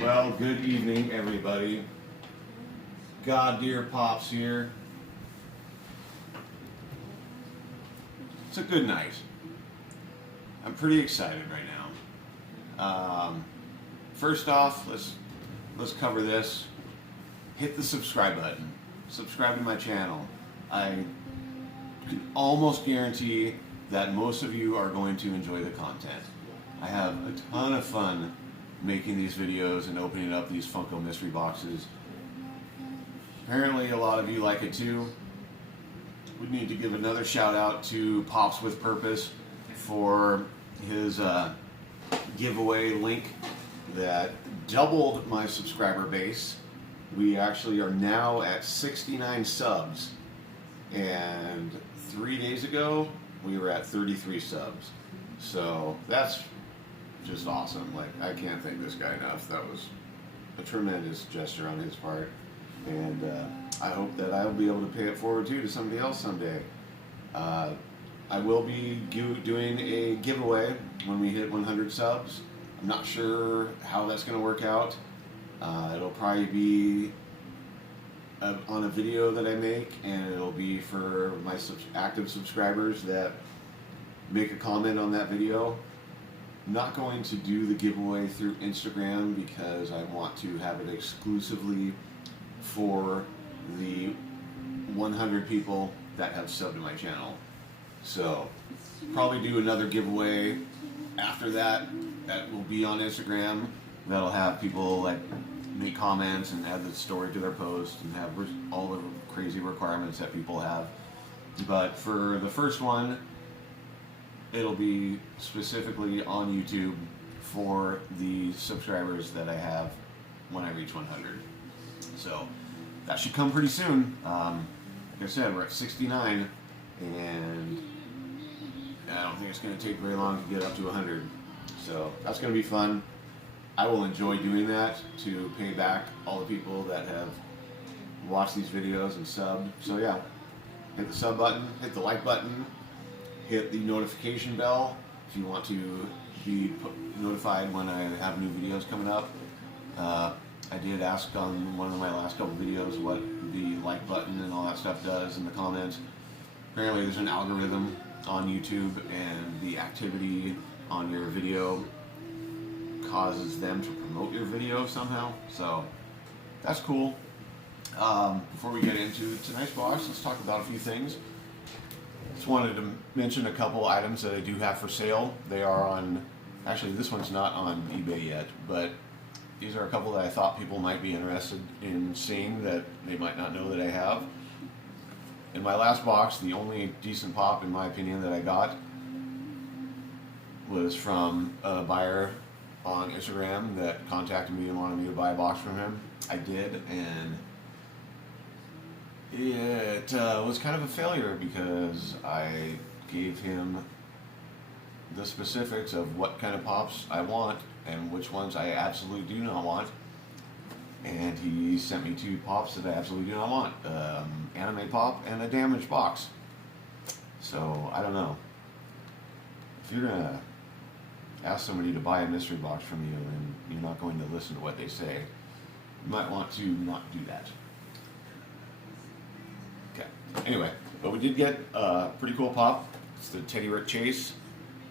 Well, good evening, everybody. God dear Pops here. It's a good night. I'm pretty excited right now. First off, let's cover this. Hit the subscribe button. Subscribe to my channel. I can almost guarantee that most of you are going to enjoy the content. I have a ton of fun making these videos and opening up these Funko mystery boxes. Apparently a lot of you like it too. We need to give another shout out to Pops with Purpose for his giveaway link that doubled my subscriber base. We actually are now at 69 subs, and 3 days ago we were at 33 subs. So that's just awesome. Like, I can't thank this guy enough. That was a tremendous gesture on his part, and I hope that I will be able to pay it forward too to somebody else someday. I will be doing a giveaway when we hit 100 subs. I'm not sure how that's going to work out. It'll probably be on a video that I make, and it'll be for my active subscribers that make a comment on that video. I'm not going to do the giveaway through Instagram because I want to have it exclusively for the 100 people that have subbed to my channel. So probably do another giveaway after that will be on Instagram. That'll have people like make comments and add the story to their post and have all the crazy requirements that people have. But for the first one, it'll be specifically on YouTube for the subscribers that I have when I reach 100. So that should come pretty soon. Like I said, we're at 69, and I don't think it's going to take very long to get up to 100. So that's going to be fun. I will enjoy doing that to pay back all the people that have watched these videos and subbed. So yeah, hit the sub button, hit the like button, hit the notification bell if you want to be notified when I have new videos coming up. I did ask on one of my last couple videos what the like button and all that stuff does in the comments. Apparently there's an algorithm on YouTube, and the activity on your video causes them to promote your video somehow. So that's cool. Before we get into tonight's box, let's talk about a few things. Just wanted to mention a couple items that I do have for sale. They are on, actually this one's not on eBay yet, but these are a couple that I thought people might be interested in seeing that they might not know that I have. In my last box, the only decent pop, in my opinion, that I got was from a buyer on Instagram that contacted me and wanted me to buy a box from him. I did, and it was kind of a failure because I gave him the specifics of what kind of pops I want and which ones I absolutely do not want, and he sent me two pops that I absolutely do not want, anime pop and a damaged box. So I don't know, if you're gonna ask somebody to buy a mystery box from you and you're not going to listen to what they say, you might want to not do that. Okay, anyway, but we did get a pretty cool pop. It's the Teddy Rick Chase.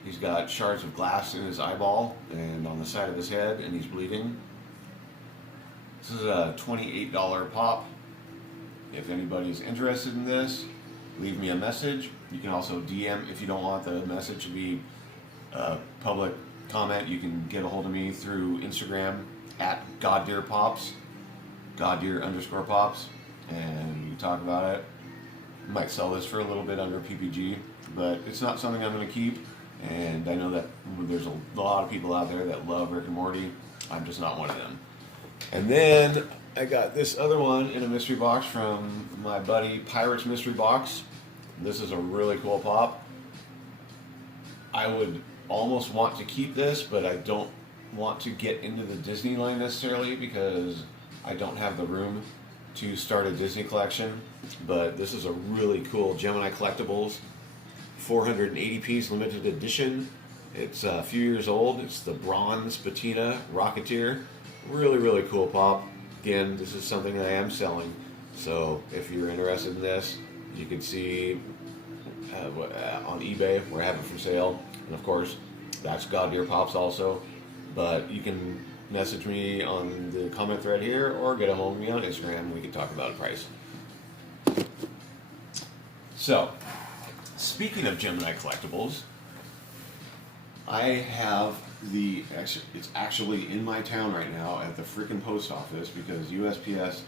He's got shards of glass in his eyeball and on the side of his head, and he's bleeding. This is a $28 pop. If anybody's interested in this, leave me a message. You can also DM if you don't want the message to be public comment. You can get a hold of me through Instagram at goddearpops, goddear_pops, and you can talk about it. I might sell this for a little bit under PPG, but it's not something I'm going to keep, and I know that there's a lot of people out there that love Rick and Morty. I'm just not one of them. And then I got this other one in a mystery box from my buddy Pirates Mystery Box. This is a really cool pop. I would almost want to keep this, but I don't want to get into the Disney line necessarily because I don't have the room to start a Disney collection. But this is a really cool Challice Collectibles 480 piece limited edition. It's a few years old. It's the bronze patina Rocketeer Really, really cool pop. Again, this is something that I am selling. So if you're interested in this, you can see on eBay where I have it for sale. And of course, that's God Deer Pops also. But you can message me on the comment thread here or get a hold of me on Instagram and we can talk about a price. So, speaking of Gemini Collectibles, I have it's actually in my town right now at the freaking post office because USPS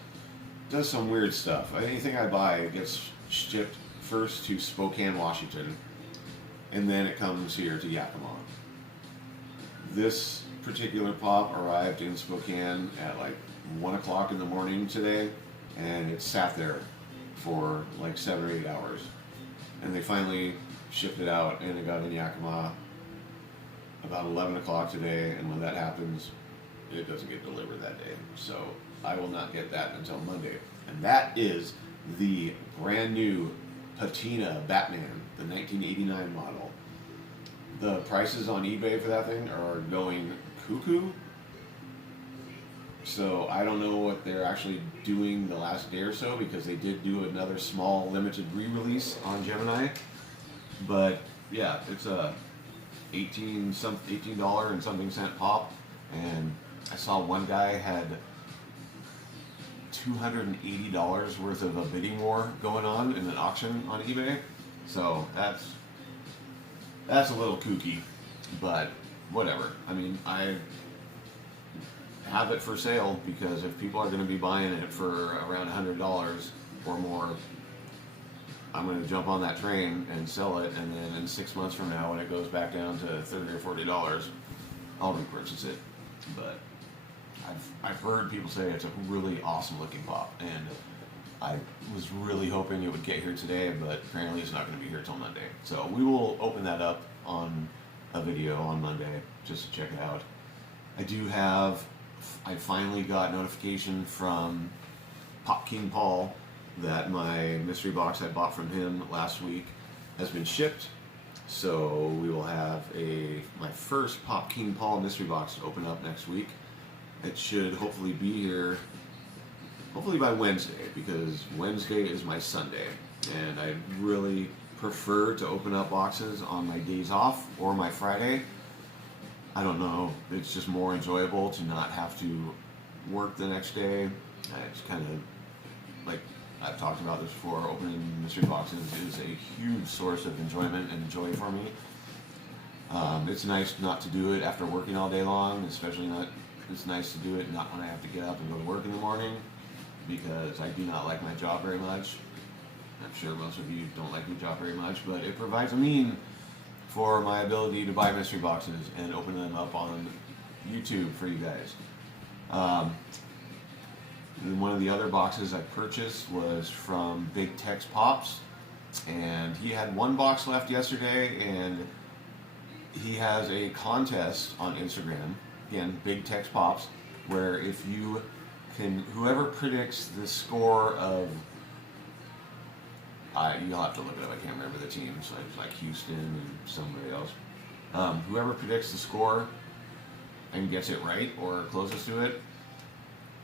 does some weird stuff. Anything I buy gets shipped first to Spokane, Washington, and then it comes here to Yakima. This particular pop arrived in Spokane at like 1 o'clock in the morning today, and it sat there for like 7 or 8 hours. And they finally shipped it out, and it got in Yakima about 11 o'clock today, and when that happens, it doesn't get delivered that day. So I will not get that until Monday. And that is the brand new Patina Batman, the 1989 model. The prices on eBay for that thing are going cuckoo. So I don't know what they're actually doing the last day or so, because they did do another small limited re-release on Gemini. But yeah, it's a $18 and something cent pop, and I saw one guy had $280 worth of a bidding war going on in an auction on eBay. So that's a little kooky, but whatever. I mean, I have it for sale because if people are going to be buying it for around $100 or more, I'm going to jump on that train and sell it, and then in 6 months from now, when it goes back down to $30 or $40, I'll repurchase it. But I've heard people say it's a really awesome looking pop, and I was really hoping it would get here today, but apparently it's not going to be here till Monday. So we will open that up on a video on Monday just to check it out. I finally got notification from Pop King Paul that my mystery box I bought from him last week has been shipped. So we will have my first Pop King Paul mystery box to open up next week. It should hopefully be here, hopefully by Wednesday, because Wednesday is my Sunday, and I really prefer to open up boxes on my days off or my Friday. I don't know, it's just more enjoyable to not have to work the next day. It's kind of like I've talked about this before, opening mystery boxes is a huge source of enjoyment and joy for me. It's nice not to do it after working all day long, it's nice to do it not when I have to get up and go to work in the morning, because I do not like my job very much. I'm sure most of you don't like your job very much, but it provides a mean for my ability to buy mystery boxes and open them up on YouTube for you guys. And one of the other boxes I purchased was from Big Tex Pops, and he had one box left yesterday, and he has a contest on Instagram, again, Big Tex Pops, where if you can, whoever predicts the score of, you'll have to look it up, I can't remember the teams, like Houston and somebody else. Whoever predicts the score and gets it right or closest to it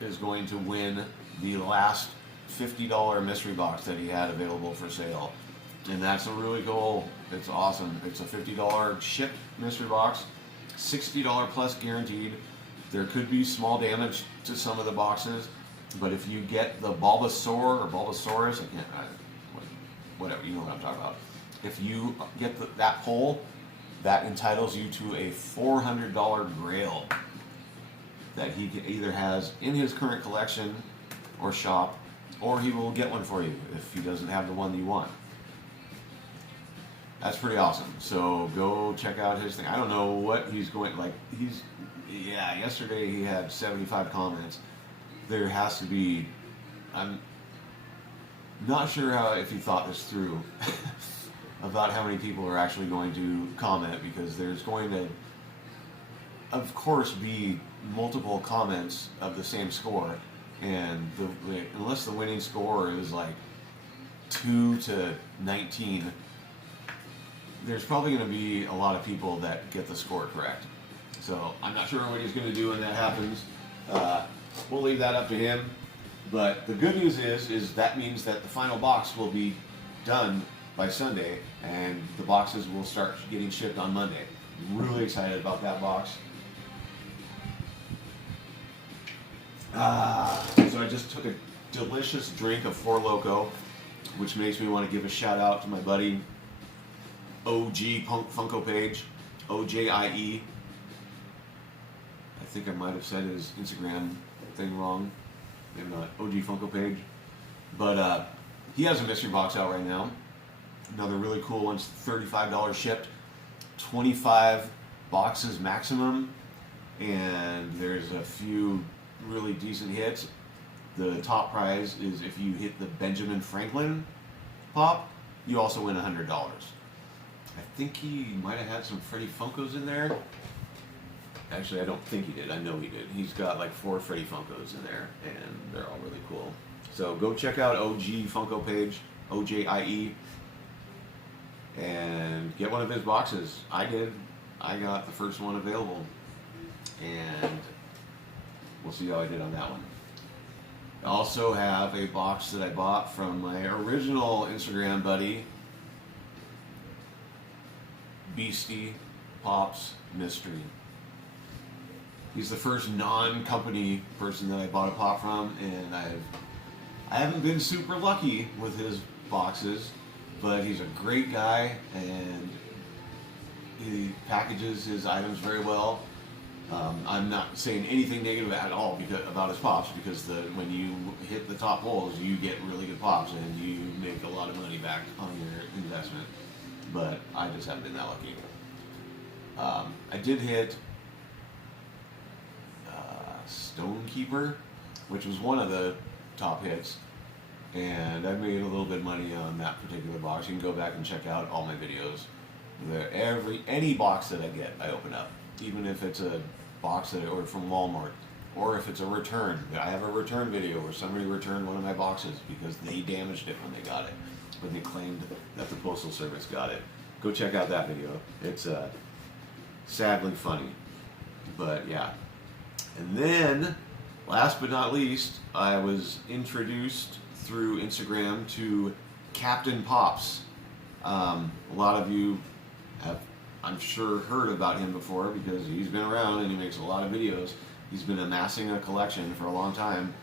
is going to win the last $50 mystery box that he had available for sale. And that's a really cool, it's awesome. It's a $50 shipped mystery box, $60 plus guaranteed. There could be small damage to some of the boxes, but if you get the Bulbasaur or Bulbasaurus, whatever, you know what I'm talking about. If you get that pull, that entitles you to a $400 Grail that he either has in his current collection or shop, or he will get one for you if he doesn't have the one that you want. That's pretty awesome. So go check out his thing. I don't know what he's going, yesterday he had 75 comments. There has to be, I'm not sure if he thought this through about how many people are actually going to comment, because there's going to, of course, be multiple comments of the same score, and unless the winning score is like 2 to 19, there's probably going to be a lot of people that get the score correct. So I'm not sure what he's going to do when that happens. We'll leave that up to him. But the good news is that means that the final box will be done by Sunday, and the boxes will start getting shipped on Monday. I'm really excited about that box. So I just took a delicious drink of Four Loko, which makes me want to give a shout out to my buddy OG Funko Page, OJIE. I think I might have said his Instagram thing wrong. Maybe not. OG Funko Page. But he has a mystery box out right now. Another really cool one's $35 shipped. 25 boxes maximum. And there's a few really decent hits. The top prize is if you hit the Benjamin Franklin pop, you also win $100. I think he might have had some Freddy Funkos in there. Actually, I don't think he did. I know he did. He's got like 4 Freddy Funkos in there, and they're all really cool. So go check out OG Funko Page, OJIE, and get one of his boxes. I did. I got the first one available, and we'll see how I did on that one. I also have a box that I bought from my original Instagram buddy, Beastie Pops Mystery. He's the first non-company person that I bought a pop from, and I haven't been super lucky with his boxes, but he's a great guy, and he packages his items very well. I'm not saying anything negative at all about his pops, because when you hit the top holes, you get really good pops, and you make a lot of money back on your investment. But I just haven't been that lucky. I did hit Stonekeeper, which was one of the top hits, and I made a little bit of money on that particular box. You can go back and check out all my videos. Any box that I get, I open up, even if it's a box that I ordered from Walmart, or if it's a return. I have a return video where somebody returned one of my boxes because they damaged it when they got it, when they claimed that the Postal Service got it. Go check out that video. It's sadly funny, but yeah. And then, last but not least, I was introduced through Instagram to Captain Pops. A lot of you have, I'm sure, heard about him before because he's been around and he makes a lot of videos. He's been amassing a collection for a long time.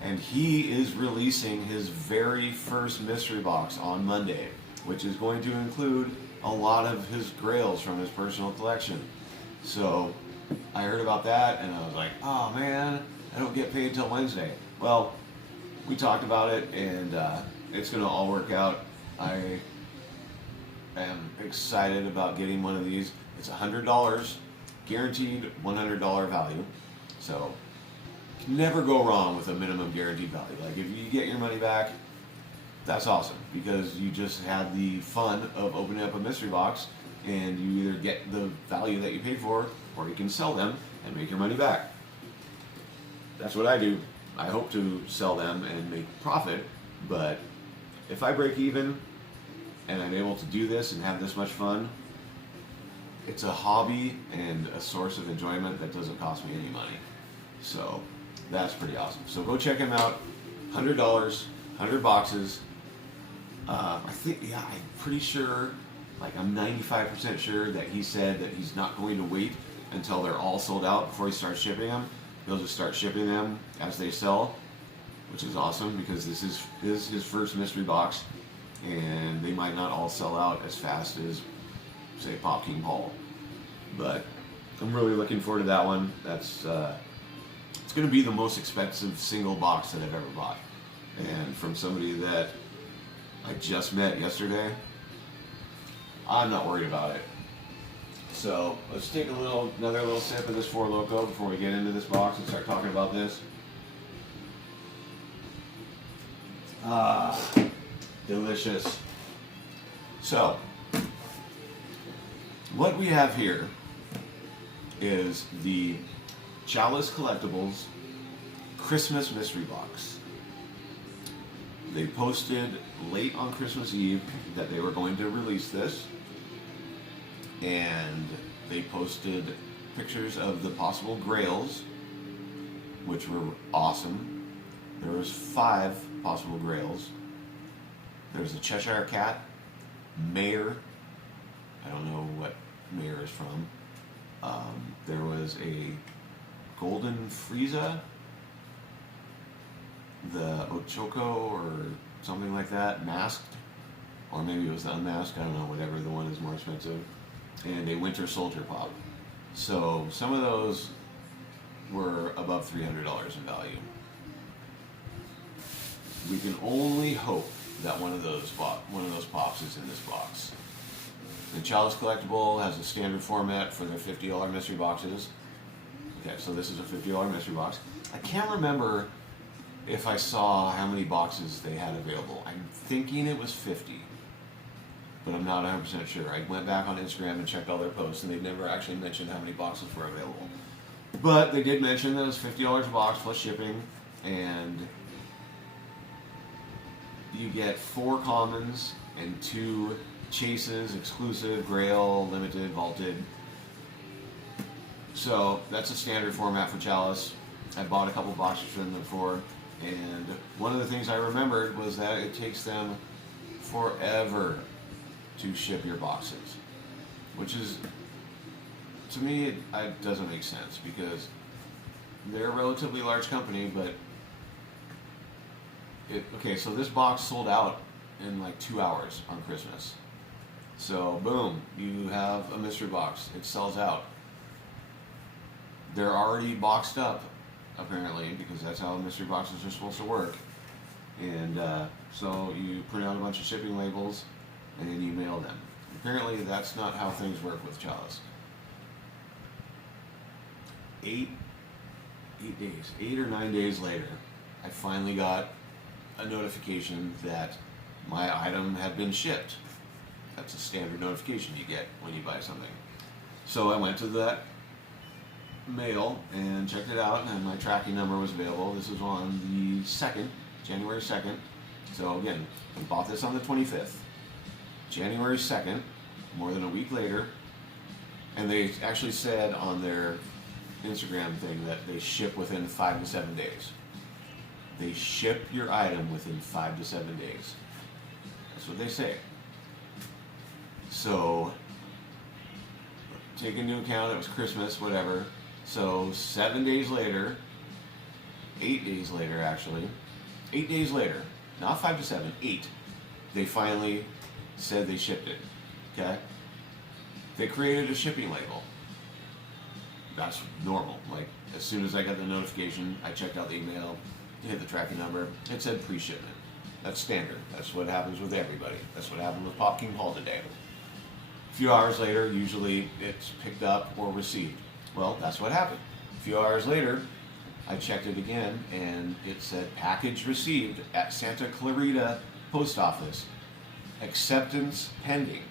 And he is releasing his very first mystery box on Monday, which is going to include a lot of his grails from his personal collection. So I heard about that and I was like, oh man, I don't get paid till Wednesday. Well, we talked about it, and it's going to all work out. I am excited about getting one of these. It's $100, guaranteed $100 value. So can never go wrong with a minimum guaranteed value. Like if you get your money back, that's awesome, because you just had the fun of opening up a mystery box, and you either get the value that you paid for, or you can sell them and make your money back. That's what I do. I hope to sell them and make profit, but if I break even and I'm able to do this and have this much fun, it's a hobby and a source of enjoyment that doesn't cost me any money. So that's pretty awesome. So go check him out. $100, 100 boxes. I think, yeah, I'm pretty sure, like I'm 95% sure that he said that he's not going to wait until they're all sold out before he starts shipping them. He'll just start shipping them as they sell, which is awesome because this is his first mystery box, and they might not all sell out as fast as, say, Pop King Paul. But I'm really looking forward to that one. That's it's going to be the most expensive single box that I've ever bought, and from somebody that I just met yesterday, I'm not worried about it. So let's take another little sip of this Four Loko before we get into this box and start talking about this. Delicious. So what we have here is the Challice Collectibles Christmas Mystery Box. They posted late on Christmas Eve that they were going to release this, and they posted pictures of the possible grails which were awesome. There was 5 possible grails. There's a Cheshire Cat, Mayor. I don't know what Mayor is from. There was a Golden Frieza, the Ochoko or something like that, masked, or maybe it was the unmasked, I don't know, whatever, the one is more expensive, and a Winter Soldier Pop. So some of those were above $300 in value. We can only hope that one of those pops is in this box. The Challice Collectible has a standard format for their $50 mystery boxes. Okay, so this is a $50 mystery box. I can't remember if I saw how many boxes they had available. I'm thinking it was 50, but I'm not 100% sure. I went back on Instagram and checked all their posts, and they never actually mentioned how many boxes were available. But they did mention that it was $50 a box plus shipping, and you get 4 commons and 2 chases, exclusive, grail, limited, vaulted. So that's a standard format for Challice. I bought a couple boxes from them before, and one of the things I remembered was that it takes them forever to ship your boxes, which is, to me, it doesn't make sense, because they're a relatively large company, but okay, so this box sold out in like 2 hours on Christmas. So boom, you have a mystery box. It sells out. They're already boxed up, apparently, because that's how mystery boxes are supposed to work. And so you print out a bunch of shipping labels and then you mail them. Apparently that's not how things work with Challice. 8 or 9 days later, I finally got a notification that my item had been shipped. That's a standard notification you get when you buy something. So I went to that mail and checked it out, and my tracking number was available. This was on the 2nd, January 2nd. So again, we bought this on the 25th. January 2nd, more than a week later, and they actually said on their Instagram thing that they ship within 5 to 7 days. They ship your item within 5 to 7 days. That's what they say. So, take into account it was Christmas, whatever. So 7 days later, 8 days later actually, 8 days later, not 5 to 7, 8, they finally said they shipped it, okay? They created a shipping label. That's normal. Like, as soon as I got the notification, I checked out the email, hit the tracking number, it said pre-shipment. That's standard. That's what happens with everybody. That's what happened with Pop King Hall today. A few hours later, usually it's picked up or received. Well, that's what happened. A few hours later, I checked it again, and it said package received at Santa Clarita Post Office. Acceptance pending.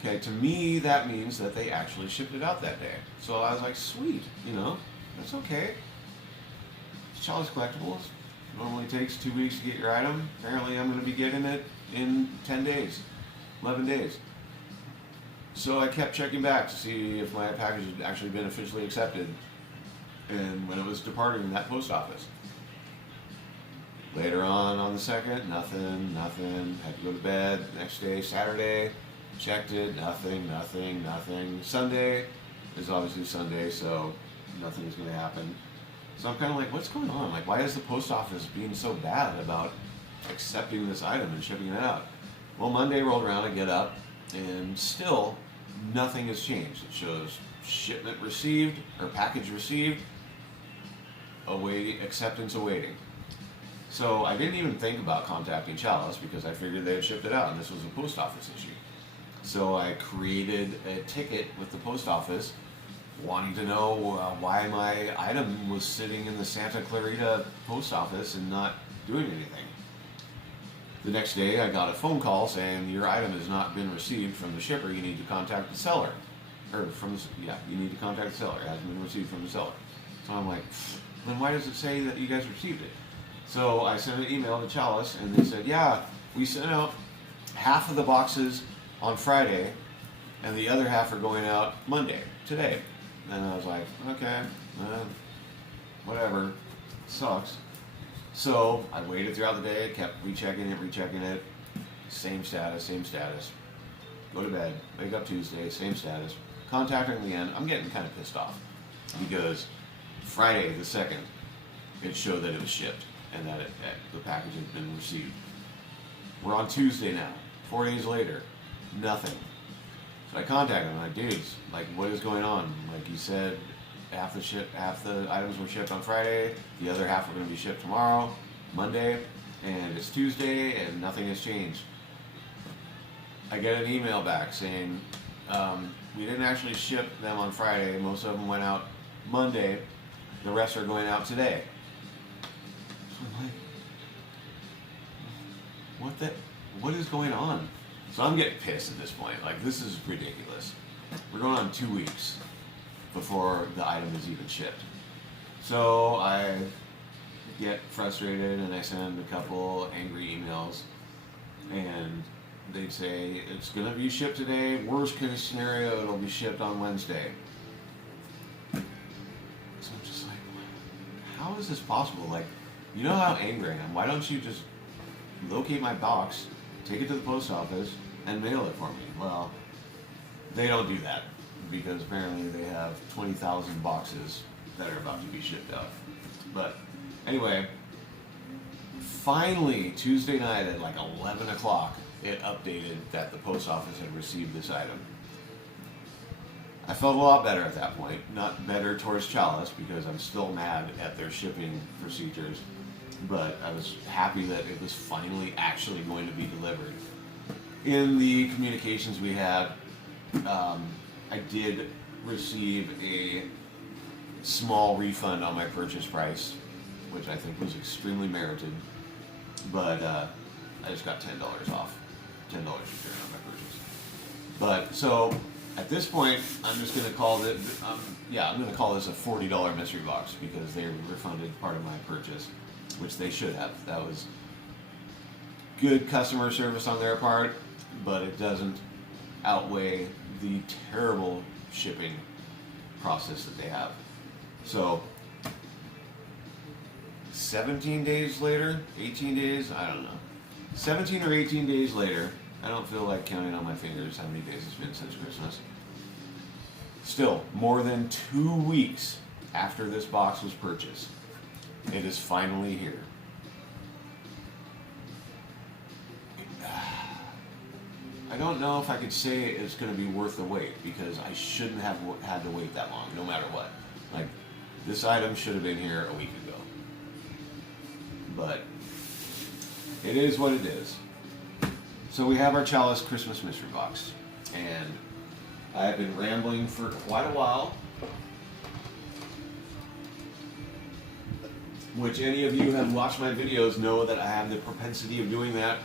Okay, to me, that means that they actually shipped it out that day. So I was like, sweet, you know, that's okay. Challice Collectibles normally takes 2 weeks to get your item. Apparently I'm going to be getting it in 10 days, 11 days. So I kept checking back to see if my package had actually been officially accepted, and when it was departing that post office. Later on the 2nd, nothing. Had to go to bed. Next day, Saturday, checked it, nothing. Sunday is obviously Sunday, so nothing's going to happen. So I'm kind of like, what's going on? Like, why is the post office being so bad about accepting this item and shipping it out? Well, Monday rolled around, I get up, and still nothing has changed. It shows shipment received, or package received, acceptance awaiting. So I didn't even think about contacting Challice because I figured they had shipped it out and this was a post office issue. So I created a ticket with the post office wanting to know why my item was sitting in the Santa Clarita post office and not doing anything. The next day I got a phone call saying your item has not been received from the shipper, you need to contact the seller. You need to contact the seller, it hasn't been received from the seller. So I'm like, then why does it say that you guys received it? So I sent an email to Challice and they said, yeah, we sent out half of the boxes on Friday and the other half are going out Monday, today. And I was like, okay, whatever, sucks. So I waited throughout the day, kept rechecking it, same status. Go to bed, wake up Tuesday, same status. Contacting them again, I'm getting kind of pissed off because Friday the 2nd, it showed that it was shipped and that the package had been received. We're on Tuesday now, 4 days later, nothing. So I contacted them, I'm like, dudes, like, what is going on? Like, you said half the items were shipped on Friday, the other half are going to be shipped tomorrow, Monday, and it's Tuesday, and nothing has changed. I get an email back saying, we didn't actually ship them on Friday, most of them went out Monday, the rest are going out today. So I'm like, what is going on? So I'm getting pissed at this point. Like, this is ridiculous. We're going on 2 weeks before the item is even shipped. So I get frustrated and I send a couple angry emails, and they'd say, it's going to be shipped today. Worst case scenario, it'll be shipped on Wednesday. So I'm just like, how is this possible? Like, you know how angry I am. Why don't you just locate my box, take it to the post office, and mail it for me? Well, they don't do that because apparently they have 20,000 boxes that are about to be shipped out. But anyway, finally, Tuesday night at like 11 o'clock, it updated that the post office had received this item. I felt a lot better at that point. Not better towards Challice because I'm still mad at their shipping procedures, but I was happy that it was finally actually going to be delivered. In the communications we had, I did receive a small refund on my purchase price, which I think was extremely merited, but I just got $10 off. $10 return on my purchase. But so at this point, I'm just going to call it, I'm going to call this a $40 mystery box because they refunded part of my purchase, which they should have. That was good customer service on their part, but it doesn't outweigh the terrible shipping process that they have. So 17 days later, 18 days, I don't know. 17 or 18 days later, I don't feel like counting on my fingers how many days it's been since Christmas. Still, more than 2 weeks after this box was purchased, it is finally here. I don't know if I could say it's going to be worth the wait because I shouldn't have had to wait that long, no matter what. Like, this item should have been here a week ago. But it is what it is. So we have our Challice Christmas mystery box, and I've been rambling for quite a while, which any of you who have watched my videos know that I have the propensity of doing that.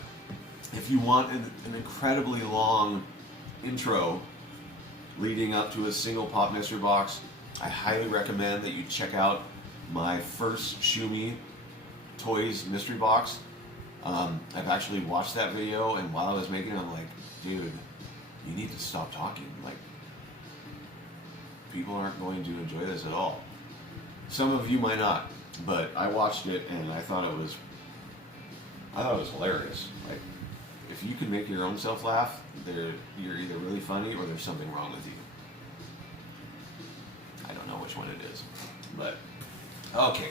If you want an incredibly long intro leading up to a single pop mystery box, I highly recommend that you check out my first Shumi Toys mystery box. I've actually watched that video, and while I was making it, I'm like, dude, you need to stop talking. Like, people aren't going to enjoy this at all. Some of you might not, but I watched it and I thought it was hilarious. Like, if you can make your own self laugh, you're either really funny or there's something wrong with you. I don't know which one it is, but okay.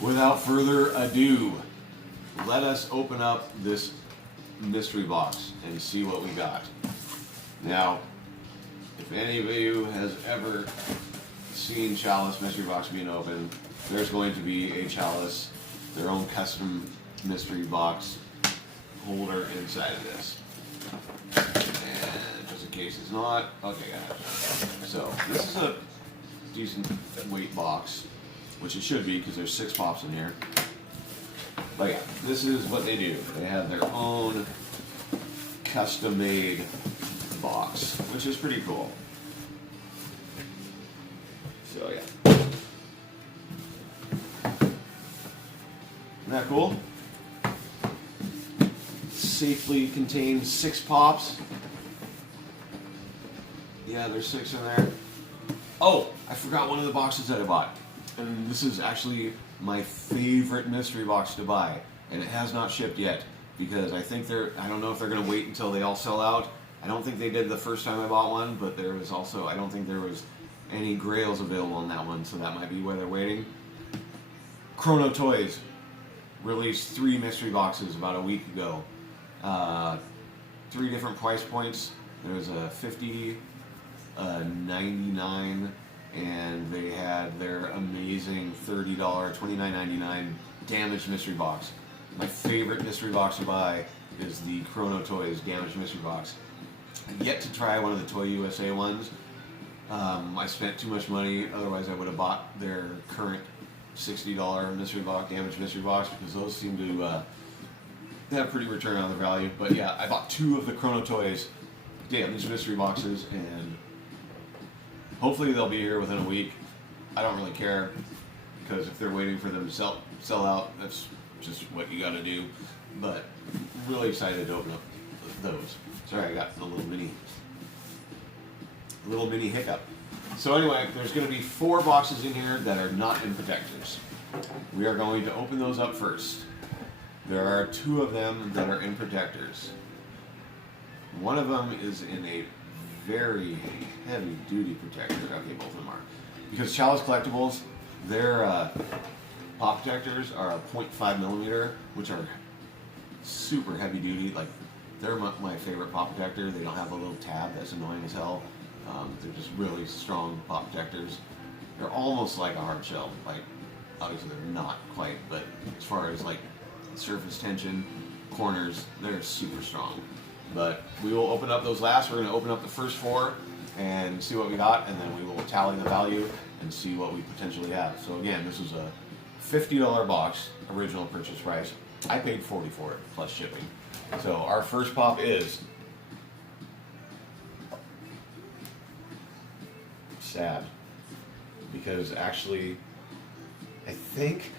Without further ado, let us open up this mystery box and see what we got. Now, if any of you has ever seen Challice mystery box being opened, there's going to be a Challice, their own custom mystery box holder inside of this. And just in case it's not, okay guys. So this is a decent weight box, which it should be because there's 6 pops in here. But yeah, this is what they do. They have their own custom-made box, which is pretty cool. So yeah. Isn't that cool? Safely contains 6 pops. Yeah, there's 6 in there. Oh, I forgot one of the boxes that I bought. And this is actually my favorite mystery box to buy, and it has not shipped yet because I don't know if they're going to wait until they all sell out. I don't think they did the first time I bought one, but there was also, I don't think there was any grails available on that one, so that might be why they're waiting. Chrono Toys released 3 mystery boxes about a week ago. 3 different price points. There's a 50, a 99, and they had their amazing $30, $29.99 damaged mystery box. My favorite mystery box to buy is the Chrono Toys damaged mystery box. I've yet to try one of the Toy USA ones. I spent too much money, otherwise I would have bought their current $60 mystery box, damaged mystery box, because those seem to have pretty return on their value. But yeah, I bought 2 of the Chrono Toys damaged mystery boxes, and hopefully they'll be here within a week. I don't really care, because if they're waiting for them to sell out, that's just what you gotta do. But really excited to open up those. Sorry, I got a little mini hiccup. So anyway, there's going to be 4 boxes in here that are not in protectors. We are going to open those up first. There are 2 of them that are in protectors. One of them is in a very heavy duty protector. Okay, both of them are. Because Challice Collectibles, their pop protectors are a 0.5 millimeter, which are super heavy duty. Like, they're my favorite pop protector. They don't have a little tab that's annoying as hell. They're just really strong pop protectors. They're almost like a hard shell. Like, obviously they're not quite, but as far as like surface tension, corners, they're super strong. But we will open up those last. We're going to open up the first 4 and see what we got, and then we will tally the value and see what we potentially have. So again, this is a $50 box, original purchase price. I paid $40 for it, plus shipping. So our first pop is sad, because actually I think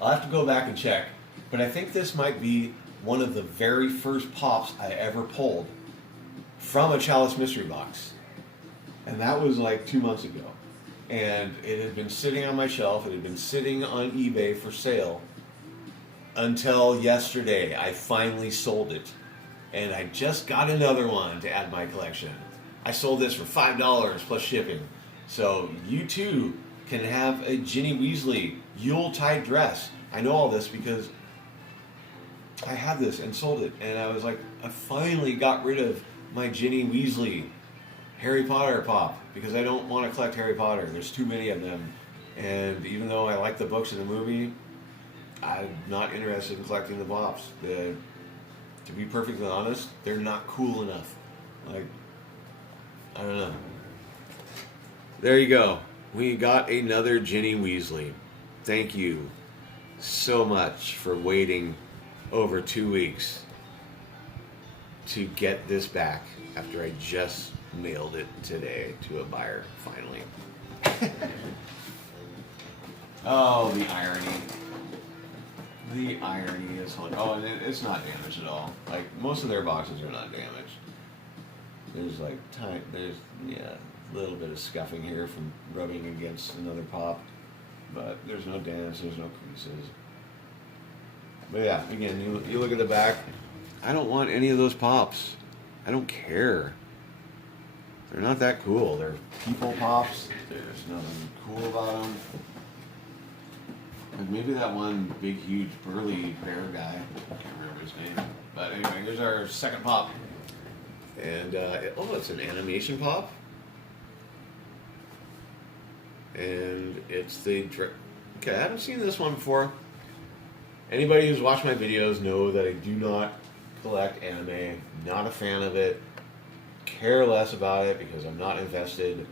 I'll have to go back and check, but I think this might be one of the very first pops I ever pulled from a Challice mystery box, and that was like 2 months ago, and it had been sitting on my shelf. It had been sitting on eBay for sale until yesterday. I finally sold it, and I just got another one to add to my collection. I sold this for $5 plus shipping. So you too can have a Ginny Weasley Yuletide dress. I know all this because I had this and sold it, and I was like, I finally got rid of my Ginny Weasley Harry Potter pop, because I don't want to collect Harry Potter. There's too many of them, and even though I like the books and the movie, I'm not interested in collecting the pops. To be perfectly honest, they're not cool enough. Like, I don't know. There you go. We got another Ginny Weasley. Thank you so much for waiting over 2 weeks to get this back after I just mailed it today to a buyer, finally. Oh, the irony. The irony is like, oh, and it's not damaged at all. Like, most of their boxes are not damaged. There's like a little bit of scuffing here from rubbing against another pop, but there's no dents, there's no creases. But yeah, again, you look at the back. I don't want any of those pops. I don't care. They're not that cool. They're people pops. There's nothing cool about them. And maybe that one big, huge, burly bear guy. I can't remember his name. But anyway, here's our second pop. And, it's an animation pop. And it's the... Okay, I haven't seen this one before. Anybody who's watched my videos know that I do not collect anime. Not a fan of it. Care less about it because I'm not invested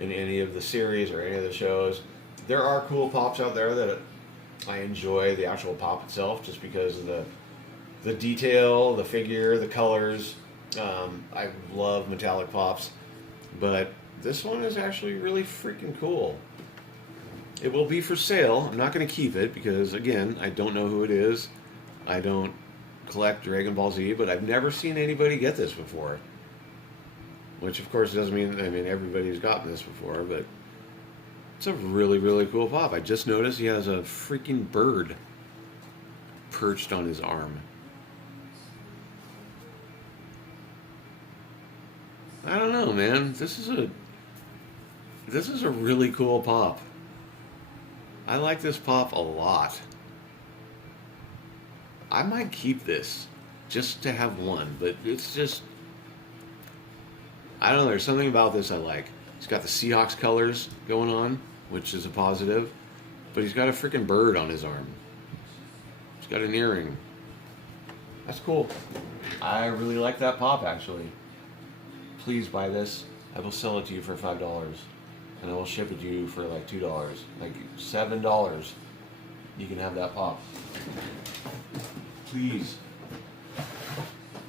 in any of the series or any of the shows. There are cool pops out there that I enjoy the actual pop itself just because of the detail, the figure, the colors. I love metallic pops, but this one is actually really freaking cool. It will be for sale. I'm not going to keep it because, again, I don't know who it is. I don't collect Dragon Ball Z, but I've never seen anybody get this before. Which, of course, doesn't mean, everybody's gotten this before, but It's a really, really cool pop. I just noticed he has a freaking bird perched on his arm. I don't know, man. This is a really cool pop. I like this pop a lot. I might keep this just to have one, but it's just, I don't know, there's something about this I like. He's got the Seahawks colors going on, which is a positive, but he's got a freaking bird on his arm. He's got an earring. That's cool. I really like that pop, actually. Please buy this. I will sell it to you for $5, and I will ship it to you for like $2, like $7. You can have that pop. Please.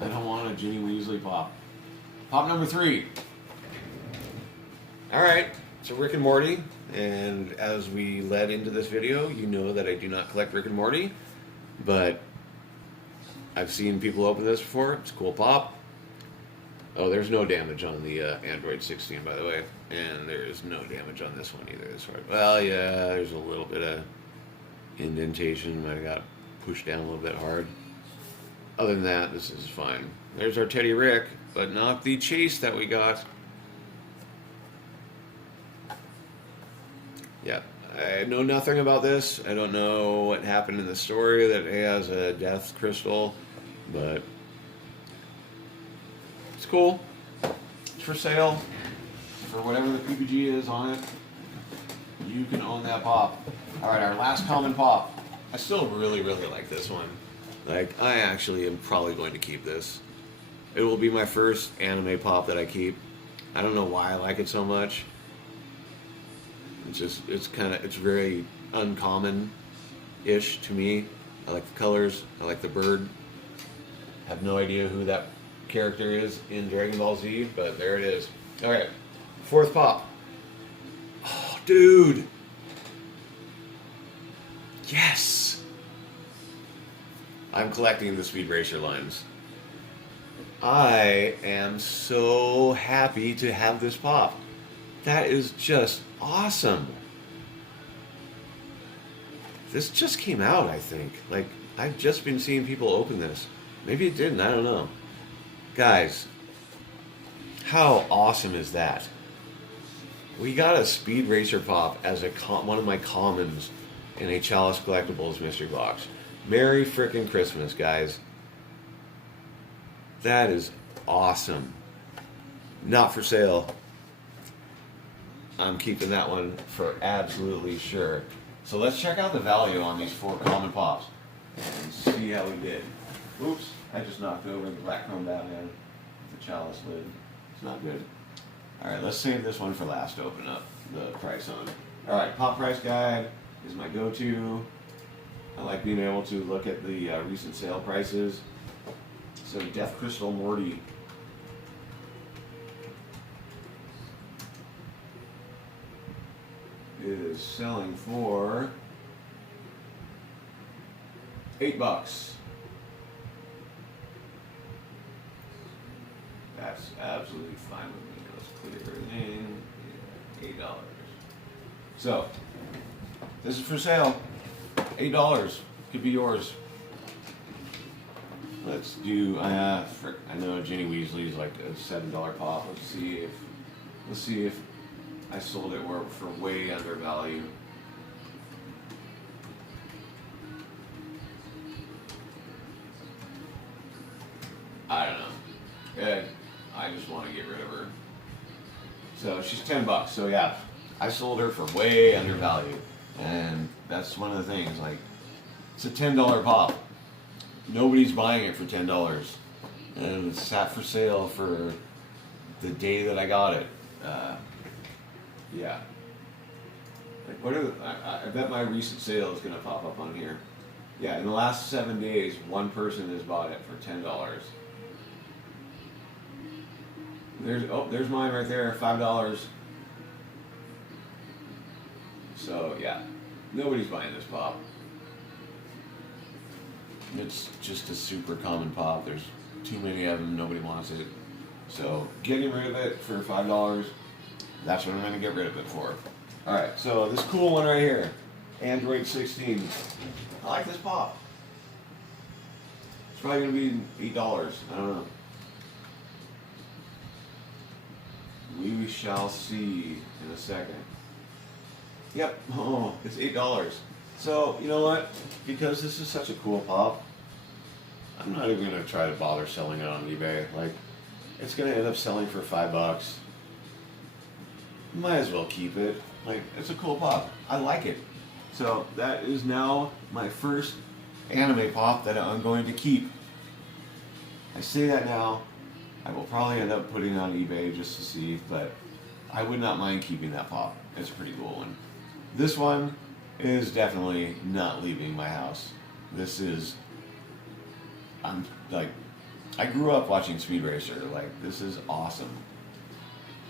I don't want a Ginny Weasley pop. Pop number 3. Alright, so Rick and Morty, and as we led into this video, you know that I do not collect Rick and Morty, but I've seen people open this before. It's a cool pop. Oh, there's no damage on the Android 16, by the way, and there is no damage on this one either. Well, yeah, there's a little bit of indentation. Might have got pushed down a little bit hard. Other than that, this is fine. There's our Teddy Rick, but not the chase that we got. Yeah, I know nothing about this. I don't know what happened in the story that he has a death crystal, but it's cool. It's for sale. For whatever the PPG is on it, you can own that pop. Alright, our last common pop. I still really, really like this one. Like, I actually am probably going to keep this. It will be my first anime pop that I keep. I don't know why I like it so much. It's very uncommon-ish to me. I like the colors. I like the bird. I have no idea who that character is in Dragon Ball Z, but there it is. Alright, 4th pop. Oh, dude! Yes! I'm collecting the Speed Racer lines. I am so happy to have this pop. That is just awesome. This just came out, I think. Like, I've just been seeing people open this. Maybe it didn't, I don't know. Guys, how awesome is that? We got a Speed Racer pop as one of my commons in a Challice Collectibles mystery box. Merry frickin' Christmas, guys. That is awesome. Not for sale. I'm keeping that one for absolutely sure. So let's check out the value on these 4 common pops and see how we did. Oops, I just knocked over the black chrome Batman, the Chalice lid. It's not good. Alright, let's save this one for last to open up the price on. Alright, pop price guide is my go-to. I like being able to look at the recent sale prices. So Death Crystal Morty. Is selling for $8. That's absolutely fine with me. Let's clear everything. $8. So this is for sale. $8 could be yours. Let's do. I know Ginny Weasley's like a $7 pop. Let's see if I sold it for way under value. I don't know. Yeah, I just want to get rid of her. So she's $10. So yeah, I sold her for way under value, and that's one of the things. Like, it's a $10 pop. Nobody's buying it for $10, and it's sat for sale for the day that I got it. Yeah. Like, what are I bet my recent sale is going to pop up on here. Yeah, in the last 7 days, one person has bought it for $10. There's mine right there, $5. So yeah, nobody's buying this pop. It's just a super common pop. There's too many of them. Nobody wants it. So getting rid of it for $5. That's what I'm going to get rid of it for. Alright, so this cool one right here, Android 16. I like this pop. It's probably going to be $8. I don't know. We shall see in a second. Yep, oh, it's $8. So, you know what? Because this is such a cool pop, I'm not even going to try to bother selling it on eBay. Like, it's going to end up selling for $5. Might as well keep it. Like, it's a cool pop. I like it. So, that is now my first anime pop that I'm going to keep. I say that now. I will probably end up putting it on eBay just to see, but I would not mind keeping that pop. It's a pretty cool one. This one is definitely not leaving my house. This is, I'm like, I grew up watching Speed Racer. Like, this is awesome.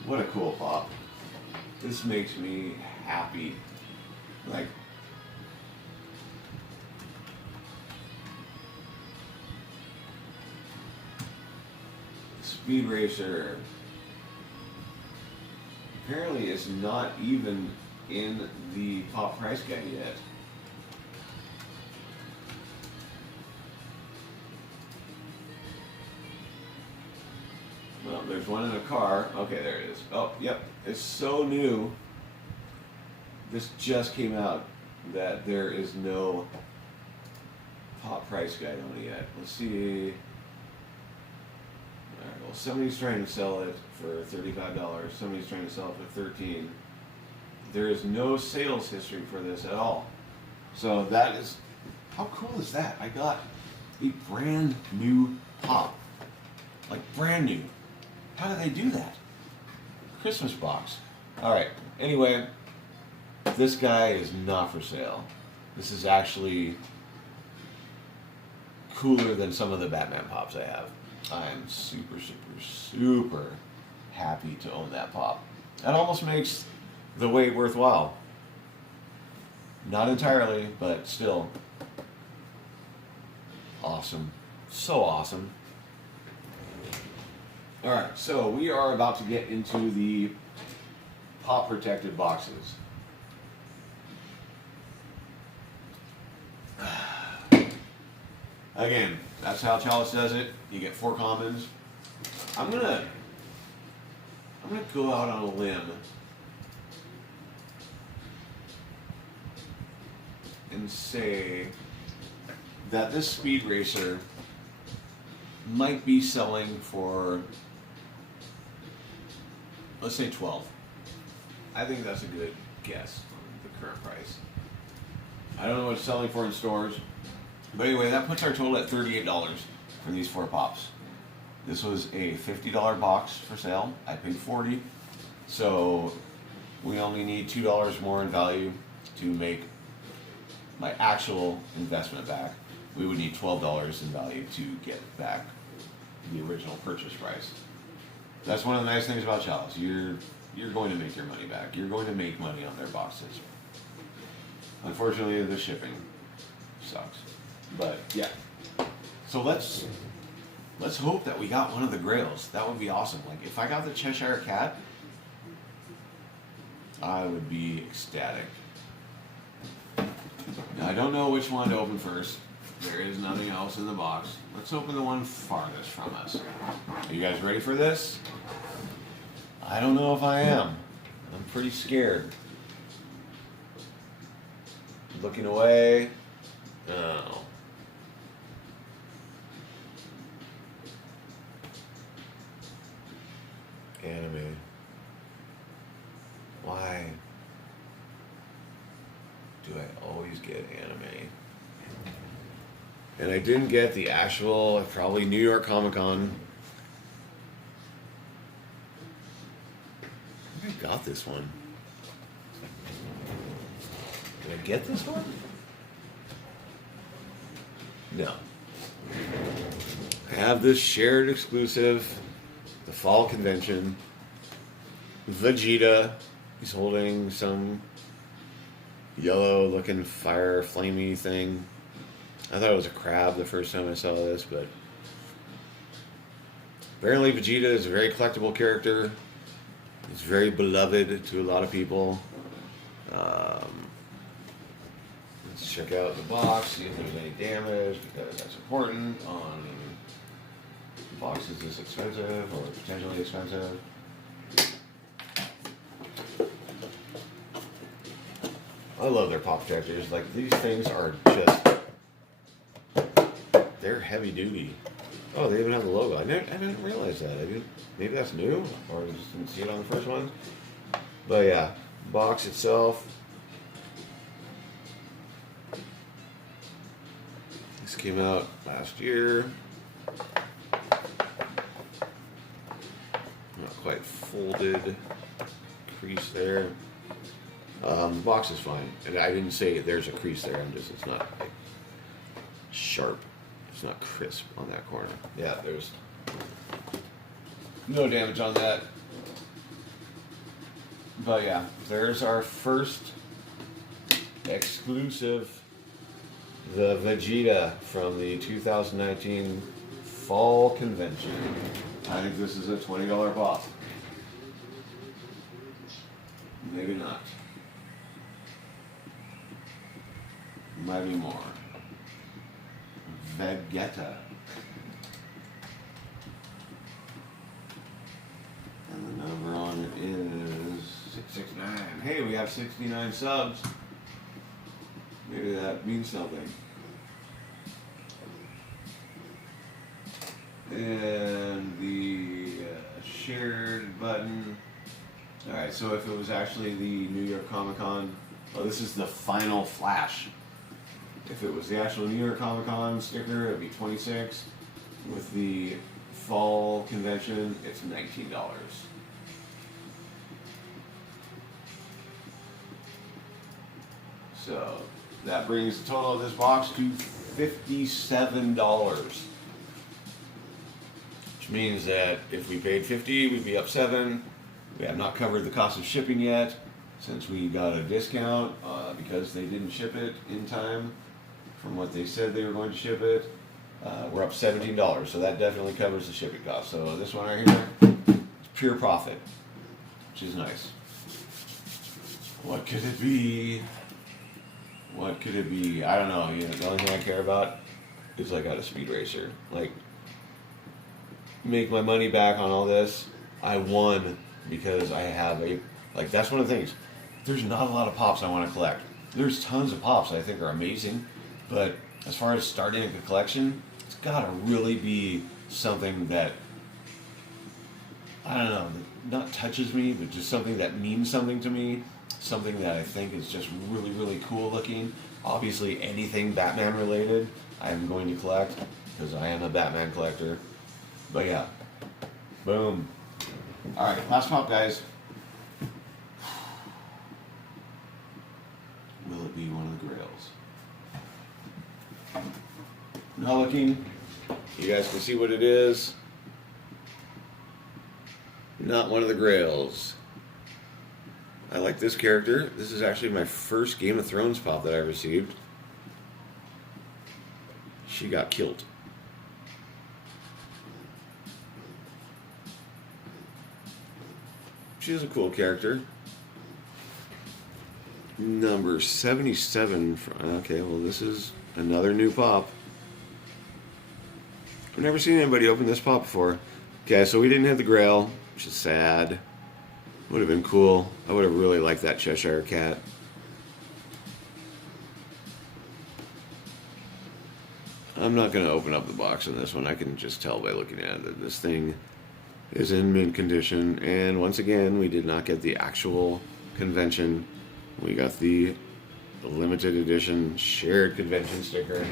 What a cool pop. This makes me happy. Like, Speed Racer apparently is not even in the pop price guide yet. Well, there's one in a car. Okay, there it is. Oh, yep. It's so new. This just came out that there is no pop price guide on it yet. Let's see. Alright, well, somebody's trying to sell it for $35. Somebody's trying to sell it for $13. There is no sales history for this at all. So that is, how cool is that? I got a brand new pop. Like, brand new. How do they do that? Christmas box. Alright, anyway, this guy is not for sale. This is actually cooler than some of the Batman pops I have. I'm super, super, super happy to own that pop. That almost makes the wait worthwhile. Not entirely, but still. Awesome. So awesome. Alright, so we are about to get into the pop protected boxes. Again, that's how Challice does it. You get 4 commons. I'm gonna go out on a limb and say that this Speed Racer might be selling for, let's say 12. I think that's a good guess on the current price. I don't know what it's selling for in stores. But anyway, that puts our total at $38 for these 4 pops. This was a $50 box for sale. I paid $40. So we only need $2 more in value to make my actual investment back. We would need $12 in value to get back the original purchase price. That's one of the nice things about Challice. You're going to make your money back. You're going to make money on their boxes. Unfortunately, the shipping sucks. But yeah. So let's hope that we got one of the grails. That would be awesome. Like, if I got the Cheshire Cat, I would be ecstatic. Now, I don't know which one to open first. There is nothing else in the box. Let's open the one farthest from us. Are you guys ready for this? I don't know if I am. I'm pretty scared. Looking away. Oh. Anime. Why do I always get anime? And I didn't get the actual, probably New York Comic Con. I think I got this one. Did I get this one? No. I have this shared exclusive, the fall convention. Vegeta, he's holding some yellow looking fire flamey thing. I thought it was a crab the first time I saw this, but apparently Vegeta is a very collectible character. He's very beloved to a lot of people. Let's check out the box, see if there's any damage, because that's important on boxes this expensive or potentially expensive. I love their pop protectors. Like, these things are just, they're heavy duty. Oh, they even have the logo. I didn't realize that. Maybe that's new, or I just didn't see it on the first one. But yeah, box itself. This came out last year. Not quite folded. Crease there. The box is fine, and I didn't say there's a crease there. It's not like sharp. It's not crisp on that corner. Yeah, there's no damage on that. But yeah, there's our first exclusive, the Vegeta from the 2019 Fall Convention. I think this is a $20 pop. Maybe not. Might be more. Vegeta. And the number on it is 669. Hey, we have 69 subs. Maybe that means something. And the shared button. Alright, so if it was actually the New York Comic Con, oh, this is the final flash. If it was the actual New York Comic Con sticker, it'd be $26. With the fall convention, it's $19. So that brings the total of this box to $57. Which means that if we paid $50, we'd be up $7. We have not covered the cost of shipping yet, since we got a discount because they didn't ship it in time from what they said they were going to ship it. We're up $17, so that definitely covers the shipping cost. So this one right here is pure profit, which is nice. What could it be? What could it be? I don't know. You know, the only thing I care about is I got a Speed Racer. Like, make my money back on all this. I won because I have a, like, that's one of the things. There's not a lot of pops I want to collect. There's tons of pops I think are amazing, but as far as starting a collection, it's got to really be something that, I don't know, not touches me, but just something that means something to me, something that I think is just really, really cool looking. Obviously, anything Batman related, I'm going to collect, because I am a Batman collector. But yeah, boom. All right, last pop, guys. Will it be one of the Grails? Not looking. You guys can see what it is. Not one of the Grails. I like this character. This is actually my first Game of Thrones pop that I received. She got killed. She's a cool character. Number 77. Okay, well, this is another new pop. I've never seen anybody open this pop before. Okay, so we didn't have the Grail, which is sad. Would have been cool. I would have really liked that Cheshire Cat. I'm not going to open up the box on this one. I can just tell by looking at it that this thing is in mint condition. And once again, we did not get the actual convention. We got the limited edition shared convention sticker.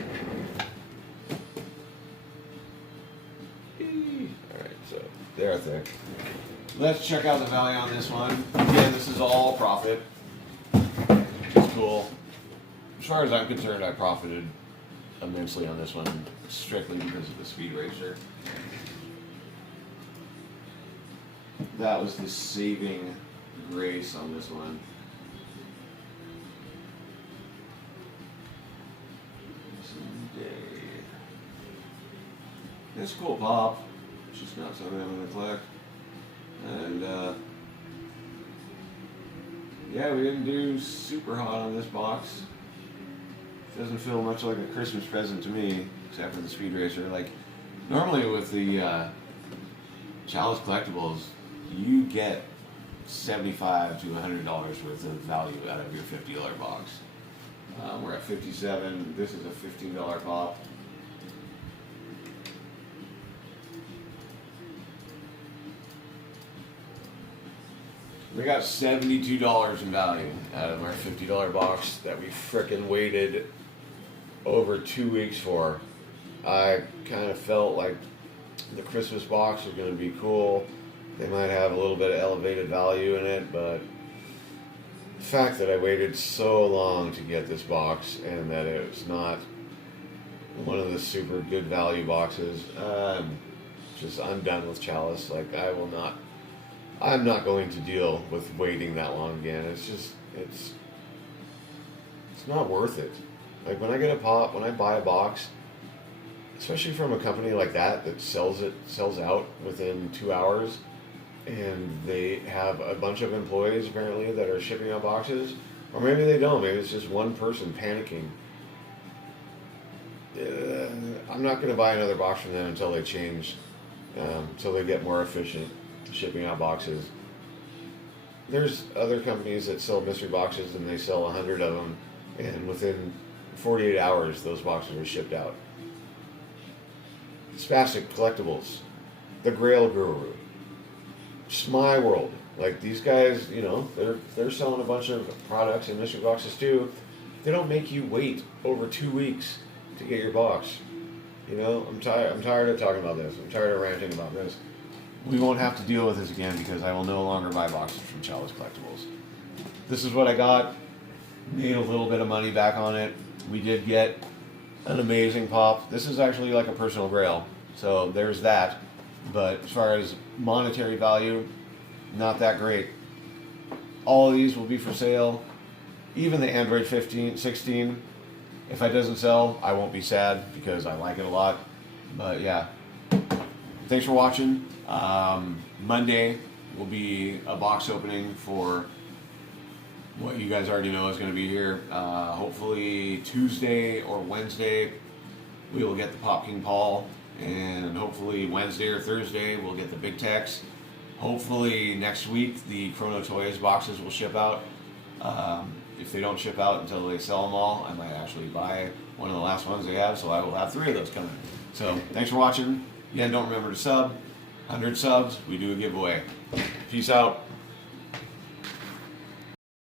Alright, so they're thick. Let's check out the value on this one. Again, this is all profit, which is cool. As far as I'm concerned, I profited immensely on this one, strictly because of the Speed Racer. That was the saving grace on this one. Someday. It's a cool pop. It's just not something I'm going to collect. And yeah, we didn't do super hot on this box. Doesn't feel much like a Christmas present to me, except for the speed racer. Like, normally with the Challice Collectibles, you get $75 to $100 worth of value out of your $50 box. We're at 57. This is a $15 pop. We got $72 in value out of our $50 box that we frickin' waited over 2 weeks for. I kind of felt like the Christmas box was going to be cool. They might have a little bit of elevated value in it, but the fact that I waited so long to get this box and that it was not one of the super good value boxes, I'm done with Challice. Like, I'm not going to deal with waiting that long again. It's not worth it. Like, when I get a pop, when I buy a box, especially from a company like that sells out within 2 hours, and they have a bunch of employees apparently that are shipping out boxes, or maybe they don't. Maybe it's just one person panicking. I'm not going to buy another box from them until they change, until they get more efficient shipping out boxes. There's other companies that sell mystery boxes and they sell 100 of them, and within 48 hours those boxes are shipped out. Challice Collectibles, the Grail Guru, My World, like these guys, they're selling a bunch of products in mystery boxes too. They don't make you wait over 2 weeks to get your box. I'm tired of talking about this. I'm tired of ranting about this. We won't have to deal with this again because I will no longer buy boxes from Challice Collectibles. This is what I got. Made a little bit of money back on it. We did get an amazing pop. This is actually like a personal grail, so there's that. But as far as monetary value, not that great. All of these will be for sale. Even the Android 16. If it doesn't sell, I won't be sad because I like it a lot. But yeah, thanks for watching. Monday will be a box opening for what you guys already know is going to be here. Hopefully Tuesday or Wednesday we will get the Pop King Paul, and hopefully Wednesday or Thursday we'll get the Big Tex. Hopefully next week the Chrono Toys boxes will ship out. If they don't ship out until they sell them all, I might actually buy one of the last ones they have, so I will have 3 of those coming. So thanks for watching. Again, don't remember to sub. 100 subs, we do a giveaway. Peace out.